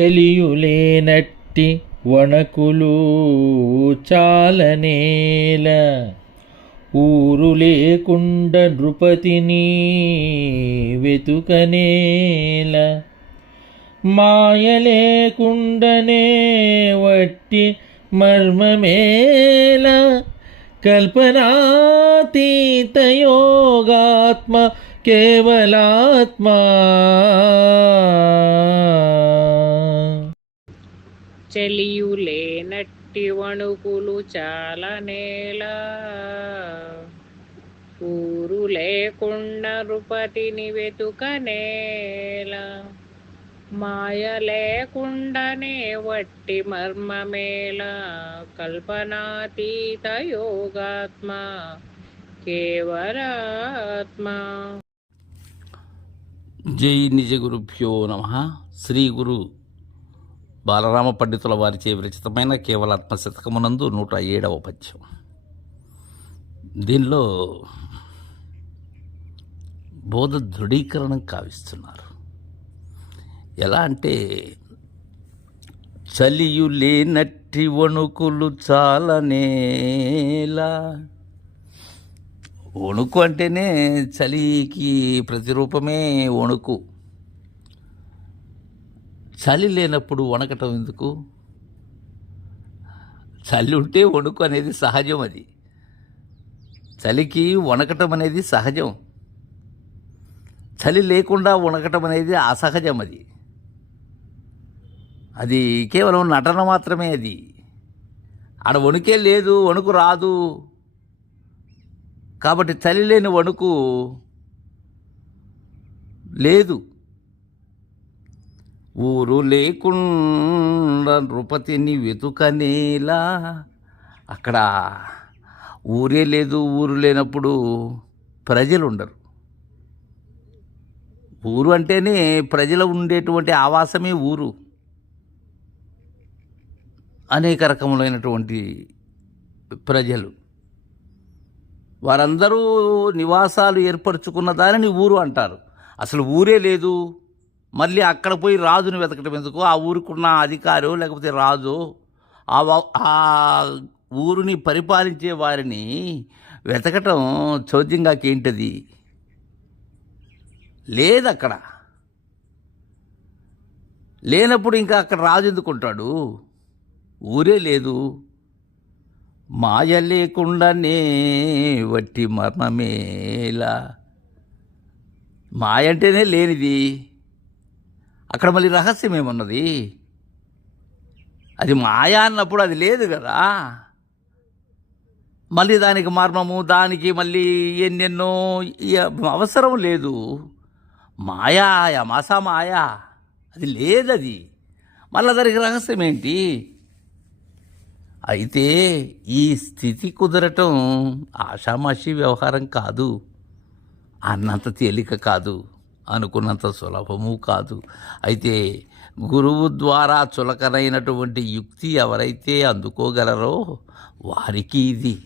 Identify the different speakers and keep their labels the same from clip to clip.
Speaker 1: చలియులేనట్టి వణకులు చాలనేల. ఊరు లేకుండ నృపతిని వెతుకనేల. మాయ లేకుండనే వట్టి మర్మమేల. కల్పనాతీత యోగాత్మ కేవలాత్మ.
Speaker 2: చెలియులేనట్టి వణుకులు చాలా నేల. ఊరు లేకుండా నృపతిని వెతుకనేల మాయ లేకుండానే వట్టి మర్మమేళ కల్పనాతీత యోగాత్మ కేవలాత్మ.
Speaker 3: జై నిజ గురుభ్యో నమ. శ్రీ గురు బాలరామ పండితుల వారిచే విరచితమైన కేవలాత్మ శతకమునందు నూట ఏడవ పద్యం. దీనిలో బోధ దృఢీకరణం కావిస్తున్నారు. ఎలా అంటే చలియు లేనట్టి వణుకులు చాలనేలా. వణుకు అంటేనే చలికి ప్రతిరూపమే వణుకు. చలి లేనప్పుడు వణకటం ఎందుకు? చలి ఉంటే వణుకు అనేది సహజం అది. చలికి వణకటం అనేది సహజం. చలి లేకుండా వణకటం అనేది అసహజం అది. అది కేవలం నటన మాత్రమే అది. ఆడ వణుకే లేదు వణుకు రాదు. కాబట్టి చలి లేని వణుకు లేదు. ఊరు లేకుండా నృపతిని వెతుకనేలా. అక్కడ ఊరే లేదు ఊరు లేనప్పుడు ప్రజలు ఉండరు ఊరు అంటేనే ప్రజలు ఉండేటువంటి ఆవాసమే ఊరు. అనేక రకములైనటువంటి ప్రజలు. వారందరూ నివాసాలు ఏర్పరచుకున్న దానిని ఊరు అంటారు. అసలు ఊరే లేదు మళ్ళీ అక్కడ పోయి రాజును వెతకటం ఎందుకు? ఆ ఊరుకున్న అధికారు లేకపోతే రాజు ఆ వ- ఆ ఊరిని పరిపాలించే వారిని వెతకటం చౌద్యంగాకేంటది లేదు అక్కడ లేనప్పుడు ఇంకా అక్కడ రాజు ఎందుకుంటాడు? ఊరే లేదు. మాయ లేకుండానే వట్టి మరణమేలా మాయ అంటేనే లేనిది. అక్కడ మళ్ళీ రహస్యం ఏమున్నది అది మాయ అన్నప్పుడు అది లేదు కదా. మళ్ళీ దానికి మర్మము దానికి మళ్ళీ ఎన్నెన్నో అవసరం లేదు. మాయా యమాసా మాయా. అది లేదది. మళ్ళీ దానికి రహస్యం ఏంటి అయితే ఈ స్థితి కుదరటం ఆషామాషి వ్యవహారం కాదు. అన్నంత తేలిక కాదు. అనుకున్నంత సులభము కాదు. అయితే గురువు ద్వారా చులకనైనటువంటి యుక్తి ఎవరైతే అందుకోగలరో వారికి ఇది.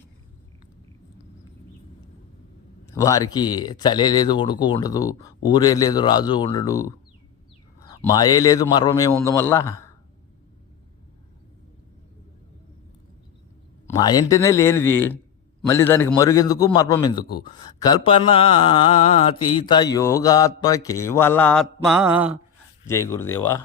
Speaker 3: వారికి చలే లేదు వణుకు ఉండదు ఊరే లేదు రాజు ఉండడు మాయే లేదు మర్మమేముంది మళ్ళా? మాయంటేనే లేనిది. మళ్ళీ దానికి మరుగెందుకు? మర్మం ఎందుకు? కల్పనాతీత యోగాత్మ కేవలాత్మ. జై గురుదేవా.